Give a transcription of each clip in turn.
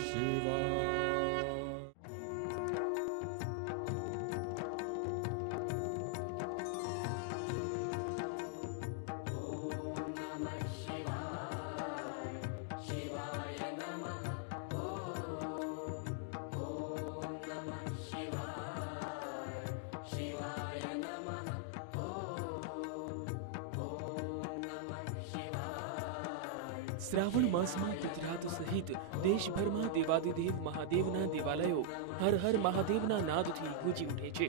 是。શ્રાવણ માસમાં ગુજરાત સહિત દેશભરમાં દેવાદિદેવ મહાદેવના દેવાલયો હર હર મહાદેવના નાદથી ગુંજી ઉઠે છે.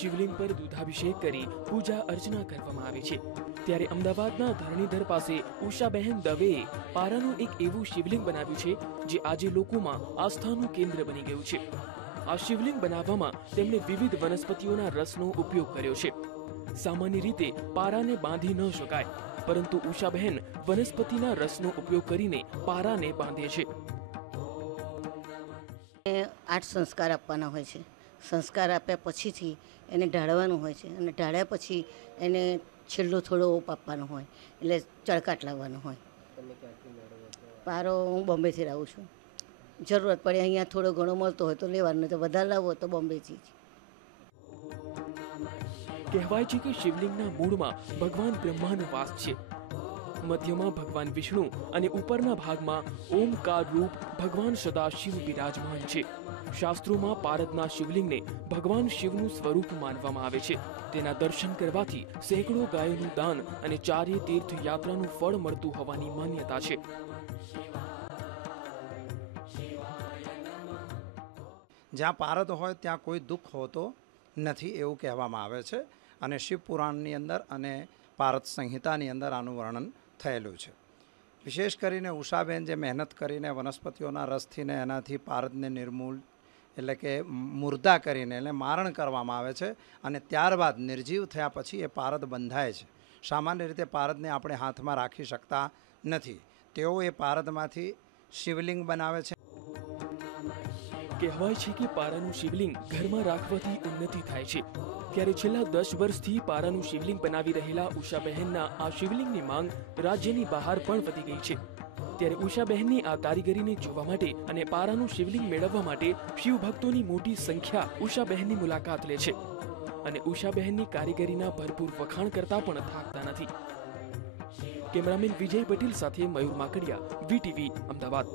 શિવલિંગ પર દૂધાભિષેક કરી પૂજા અર્ચના કરવામાં આવે છે. ત્યારે અમદાવાદના ધરણીધર પાસે ઉષાબહેન દવેએ પારાનું એક એવું શિવલિંગ બનાવ્યું છે, જે આજે લોકોમાં આસ્થાનું કેન્દ્ર બની ગયું છે. આ શિવલિંગ બનાવવામાં તેમણે વિવિધ વનસ્પતિઓના રસનો ઉપયોગ કર્યો છે. સામાન્ય રીતે પારાને બાંધી ન શકાય. પરંતુ ઉષાબહેન વનસ્પતિના રસનો ઉપયોગ કરીને પારાને બાંધે છે. આઠ સંસ્કાર આપવાના હોય છે. સંસ્કાર આપ્યા પછીથી એને ઢાળવાનું હોય છે અને ઢાળ્યા પછી એને છેલ્લો થોડો ઓપ આપવાનો હોય, એટલે ચળકાટ લાવવાનો હોય. પારો હું બોમ્બેથી લાવું છું. જરૂરત પડે અહીંયા થોડો ઘણો મળતો હોય તો લેવાનો તો વધારે લાવવો તો બોમ્બેથી જ. કહેવાય છે કે શિવલિંગના મૂળમાં ભગવાન બ્રહ્માનો વાસ છે. મધ્યમાં ભગવાન વિષ્ણુ અને ઉપરના ભાગમાં ઓમકાર રૂપ ભગવાન સદાશિવ બિરાજમાન છે. શાસ્ત્રોમાં પારદના શિવલિંગને ભગવાન શિવનું સ્વરૂપ માનવામાં આવે છે. તેના દર્શન કરવાથી સેંકડો ગાયોનું દાન અને ચારે તીર્થ યાત્રાનું ફળ મળતું હોવાની માન્યતા છે. જ્યાં પારદ હોય ત્યાં કોઈ દુઃખ હોતો નથી એવું કહેવામાં આવે છે. અને શિવપુરાણની અંદર અને પારદ સંહિતાની અંદર આનું વર્ણન થયેલું છે. વિશેષ કરીને ઉષાબેન જે મહેનત કરીને વનસ્પતિઓના રસથીને એનાથી પારદને નિર્મૂલ એટલે કે મુર્દા કરીને એટલે મારણ કરવામાં આવે છે અને ત્યારબાદ નિર્જીવ થયા પછી એ પારદ બંધાય છે. સામાન્ય રીતે પારદને આપણે હાથમાં રાખી શકતા નથી. તેઓ એ પારદમાંથી શિવલિંગ બનાવે છે. કહેવાય છે કે પારાનું શિવલિંગ ઘરમાં રાખવાથી ઉન્નતિ થાય છે. ત્યારે છેલ્લા દસ વર્ષથી પારાનું શિવલિંગ બનાવી રહેલા ઉષાબહેનના આ શિવલિંગની માંગ રાજ્યની બહાર પણ વધી ગઈ છે. ત્યારે ઉષાબહેનની આ કારીગરીને જોવા માટે અને પારાનું શિવલિંગ મેળવવા માટે શિવ ભક્તોની મોટી સંખ્યા ઉષાબહેનની મુલાકાત લે છે. અને ઉષાબહેનની કારીગરીના ભરપૂર વખાણ કરતા પણ થાકતા નથી. કેમેરામેન વિજય પટેલ સાથે મયુર માકડિયા, વીટીવી, અમદાવાદ.